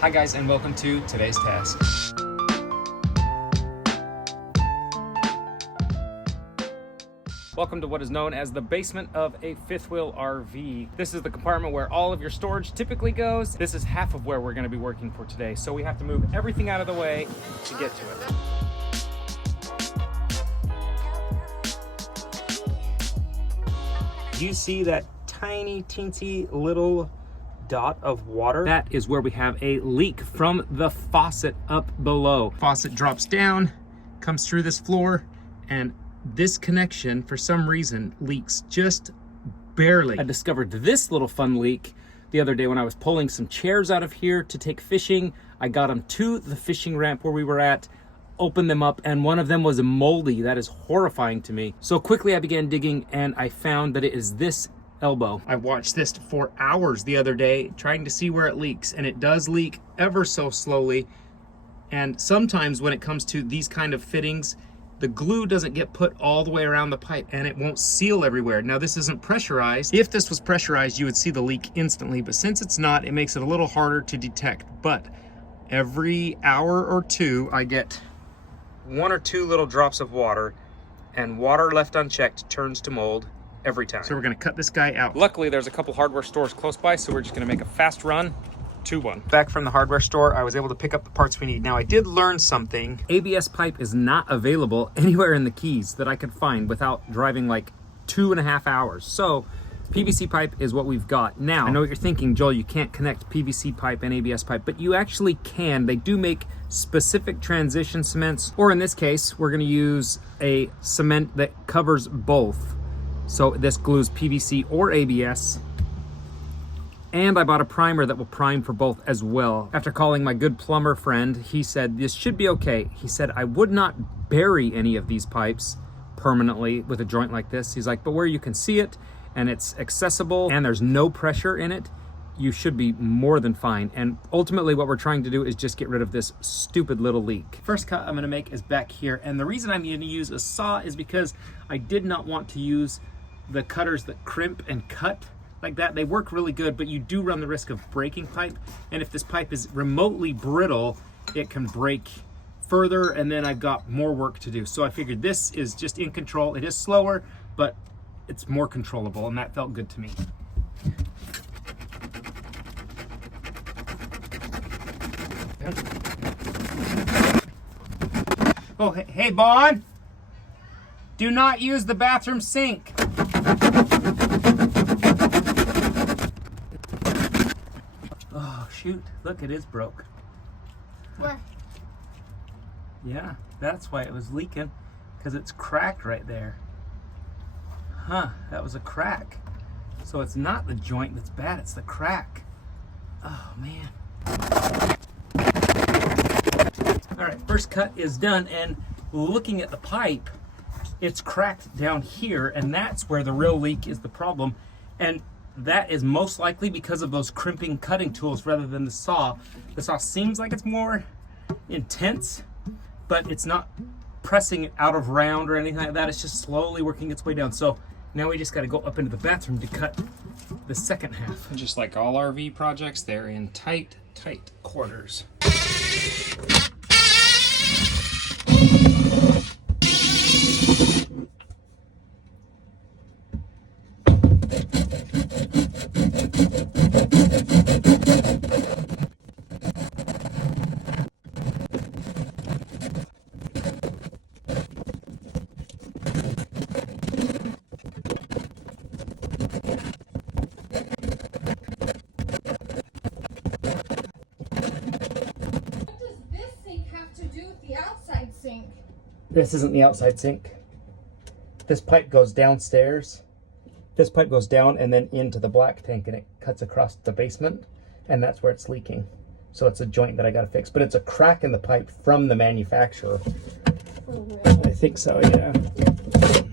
Hi guys, and welcome to today's task. Welcome to what is known as the basement of a fifth wheel RV. This is the compartment where all of your storage typically goes. This is half of where we're going to be working for today, so we have to move everything out of the way to get to it. You see that tiny, teensy little dot of water? That is where we have a leak from the faucet up below. Faucet drops down, comes through this floor, and this connection, for some reason, leaks just barely. I discovered this little fun leak the other day when I was pulling some chairs out of here to take fishing. I got them to the fishing ramp where we were at, opened them up, and one of them was moldy. That is horrifying to me. So quickly I began digging, and I found that it is this elbow. I watched this for hours the other day trying to see where it leaks, and it does leak ever so slowly. And sometimes when it comes to these kind of fittings, the glue doesn't get put all the way around the pipe and it won't seal everywhere. Now this isn't pressurized. If this was pressurized, you would see the leak instantly, but since it's not, it makes it a little harder to detect. But every hour or two, I get 1 or 2 little drops of water, and water left unchecked turns to mold every time. So we're gonna cut this guy out. Luckily, there's a couple hardware stores close by, so we're just gonna make a fast run to one. Back from the hardware store, I was able to pick up the parts we need. Now, I did learn something. ABS pipe is not available anywhere in the Keys that I could find without driving like 2.5 hours. So PVC pipe is what we've got. Now, I know what you're thinking, Joel, you can't connect PVC pipe and ABS pipe, but you actually can. They do make specific transition cements, or in this case, we're gonna use a cement that covers both. So this glues PVC or ABS. And I bought a primer that will prime for both as well. After calling my good plumber friend, he said this should be okay. He said I would not bury any of these pipes permanently with a joint like this. He's like, but where you can see it and it's accessible and there's no pressure in it, you should be more than fine. And ultimately what we're trying to do is just get rid of this stupid little leak. First cut I'm gonna make is back here. And the reason I'm gonna use a saw is because I did not want to use the cutters that crimp and cut like that. They work really good, but you do run the risk of breaking pipe. And if this pipe is remotely brittle, it can break further, and then I've got more work to do. So I figured this is just in control. It is slower, but it's more controllable, and that felt good to me. Oh, hey, Bond! Do not use the bathroom sink. Oh, shoot. Look, it is broke. What? Yeah, that's why it was leaking, because it's cracked right there. Huh, that was a crack. So it's not the joint that's bad, it's the crack. Oh, man. All right, first cut is done, and looking at the pipe, it's cracked down here, and that's where the real leak is the problem. And that is most likely because of those crimping cutting tools rather than the saw. The saw seems like it's more intense, but it's not pressing it out of round or anything like that. It's just slowly working its way down. So now we just got to go up into the bathroom to cut the second half. Just like all RV projects, they're in tight, tight quarters. This isn't the outside sink. This pipe goes downstairs. This pipe goes down and then into the black tank, and it cuts across the basement, and that's where it's leaking. So it's a joint that I gotta fix, but it's a crack in the pipe from the manufacturer. For real? I think so, yeah. There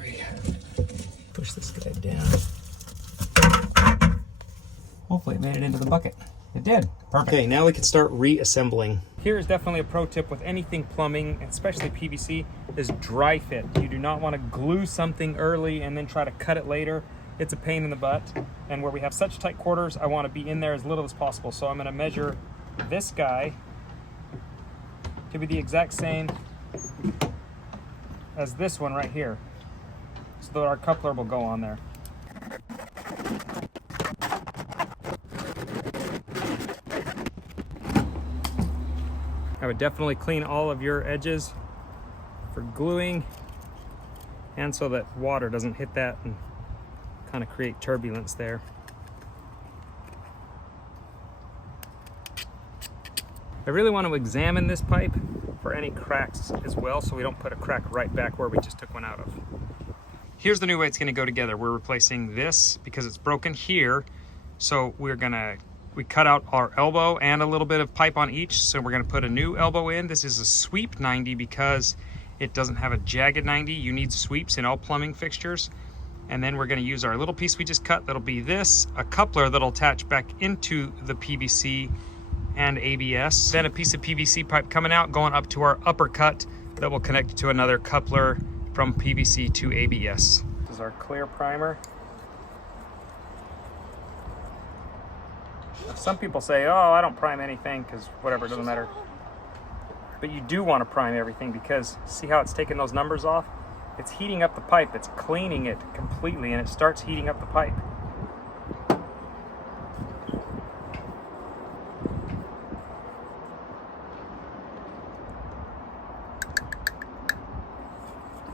we go. Push this guy down. Hopefully it made it into the bucket. It did. Perfect. Okay, now we can start reassembling. Here is definitely a pro tip with anything plumbing, especially PVC. is dry fit. You do not want to glue something early and then try to cut it later. It's a pain in the butt. And where we have such tight quarters, I want to be in there as little as possible. So I'm going to measure this guy to be the exact same as this one right here, so that our coupler will go on there. I would definitely clean all of your edges for gluing and so that water doesn't hit that and kind of create turbulence there. I really want to examine this pipe for any cracks as well, so we don't put a crack right back where we just took one out of. Here's the new way it's going to go together. We're replacing this because it's broken here, so we cut out our elbow and a little bit of pipe on each, so we're going to put a new elbow in. This is a sweep 90 because it doesn't have a jagged 90. You need sweeps in all plumbing fixtures. And then we're going to use our little piece we just cut. That'll be this, a coupler that'll attach back into the PVC and ABS. Then a piece of PVC pipe coming out, going up to our upper cut that will connect to another coupler from PVC to ABS. This is our clear primer. Some people say, oh, I don't prime anything because whatever, it doesn't matter. But you do want to prime everything because see how it's taking those numbers off? It's heating up the pipe, it's cleaning it completely, and it starts heating up the pipe.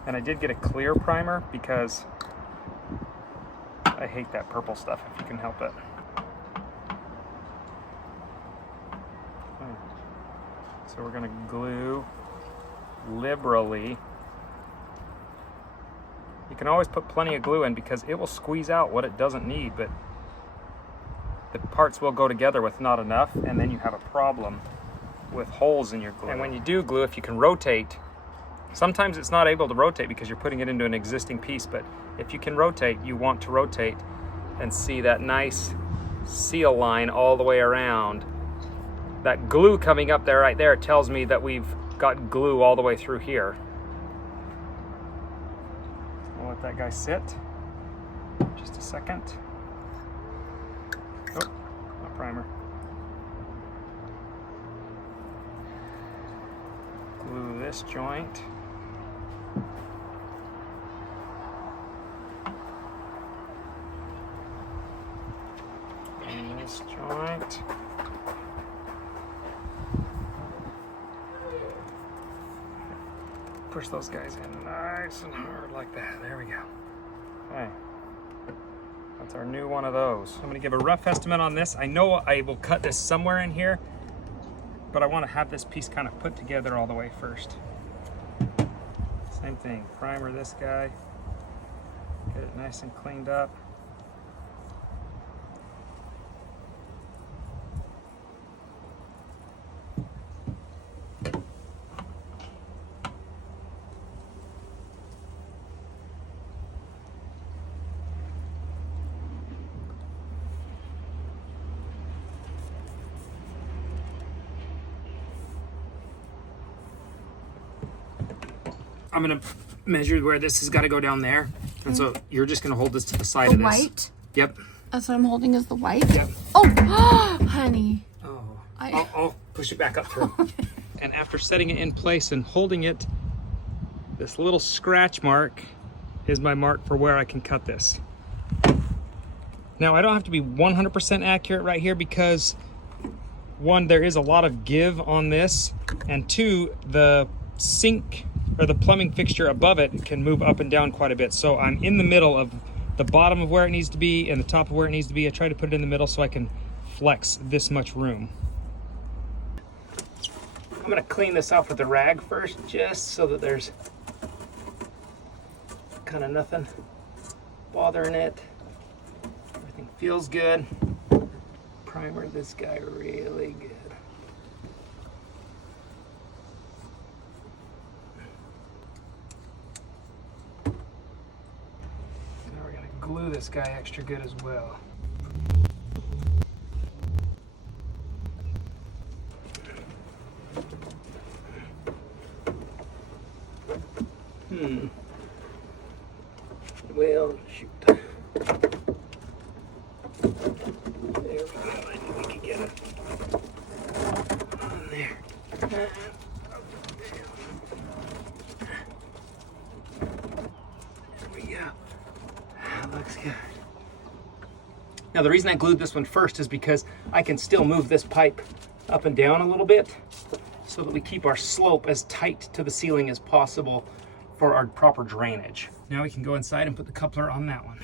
And I did get a clear primer because I hate that purple stuff if you can help it. So we're gonna glue liberally. You can always put plenty of glue in because it will squeeze out what it doesn't need, but the parts will go together with not enough, and then you have a problem with holes in your glue. And when you do glue, if you can rotate, sometimes it's not able to rotate because you're putting it into an existing piece, but if you can rotate, you want to rotate and see that nice seal line all the way around. That glue coming up there right there tells me that we've got glue all the way through here. We'll let that guy sit. Just a second. Oh, not primer. Glue this joint. And this joint. Push those guys in nice and hard like that. There we go. Okay. That's our new one of those. I'm gonna give a rough estimate on this. I know I will cut this somewhere in here, but I want to have this piece kind of put together all the way first. Same thing, primer this guy, get it nice and cleaned up. I'm gonna measure where this has got to go down there, and so you're just gonna hold this to the side of this. White? Yep. That's what I'm holding is the white? Yep. Oh, honey. Oh, I'll push it back up through. Okay. And after setting it in place and holding it, this little scratch mark is my mark for where I can cut this. Now I don't have to be 100% accurate right here because one, there is a lot of give on this, and two, the sink or the plumbing fixture above it can move up and down quite a bit. So I'm in the middle of the bottom of where it needs to be and the top of where it needs to be. I try to put it in the middle so I can flex this much room. I'm gonna clean this off with a rag first, just so that there's kind of nothing bothering it. Everything feels good. Primer this guy really good. Glue this guy extra good as well. There we go. I knew we could get it. On there. There we go. That looks good. Now the reason I glued this one first is because I can still move this pipe up and down a little bit so that we keep our slope as tight to the ceiling as possible for our proper drainage. Now we can go inside and put the coupler on that one.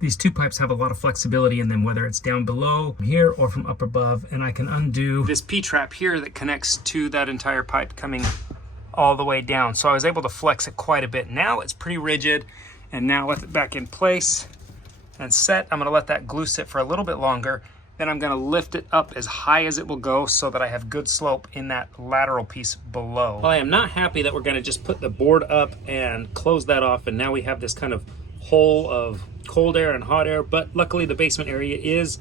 These two pipes have a lot of flexibility in them, whether it's down below here or from up above, and I can undo this P-trap here that connects to that entire pipe coming all the way down. So I was able to flex it quite a bit. Now it's pretty rigid, and now with it back in place and set, I'm gonna let that glue sit for a little bit longer. Then I'm gonna lift it up as high as it will go so that I have good slope in that lateral piece below. Well, I am not happy that we're gonna just put the board up and close that off, and now we have this kind of hole of cold air and hot air, but luckily the basement area is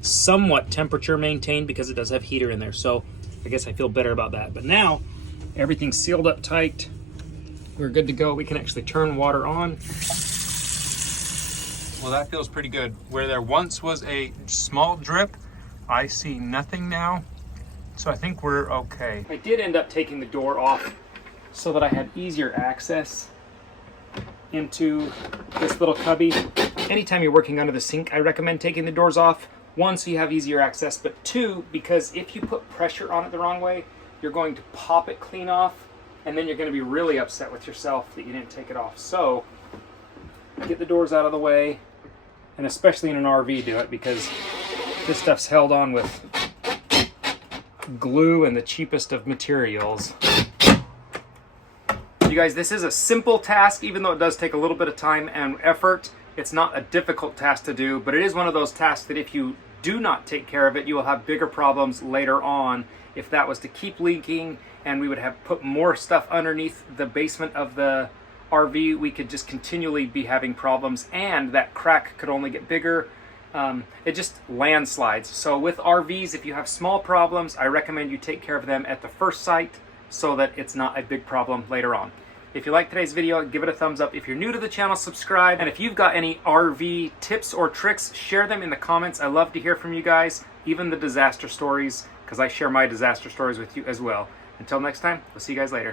somewhat temperature maintained because it does have heater in there, so I guess I feel better about that. But now everything's sealed up tight, we're good to go. We can actually turn water on. Well, that feels pretty good. Where there once was a small drip, I see nothing now, so I think we're okay. I did end up taking the door off so that I had easier access into this little cubby. Anytime you're working under the sink, I recommend taking the doors off. One, so you have easier access, but two, because if you put pressure on it the wrong way, you're going to pop it clean off, and then you're going to be really upset with yourself that you didn't take it off. So get the doors out of the way, and especially in an RV, do it, because this stuff's held on with glue and the cheapest of materials. You guys, this is a simple task, even though it does take a little bit of time and effort. It's not a difficult task to do, but it is one of those tasks that if you do not take care of it, you will have bigger problems later on. If that was to keep leaking and we would have put more stuff underneath the basement of the RV, we could just continually be having problems, and that crack could only get bigger. It just landslides. So with RVs, if you have small problems, I recommend you take care of them at the first site so that it's not a big problem later on. If you like today's video, give it a thumbs up. If you're new to the channel, subscribe. And if you've got any RV tips or tricks, share them in the comments. I love to hear from you guys, even the disaster stories, because I share my disaster stories with you as well. Until next time, we'll see you guys later.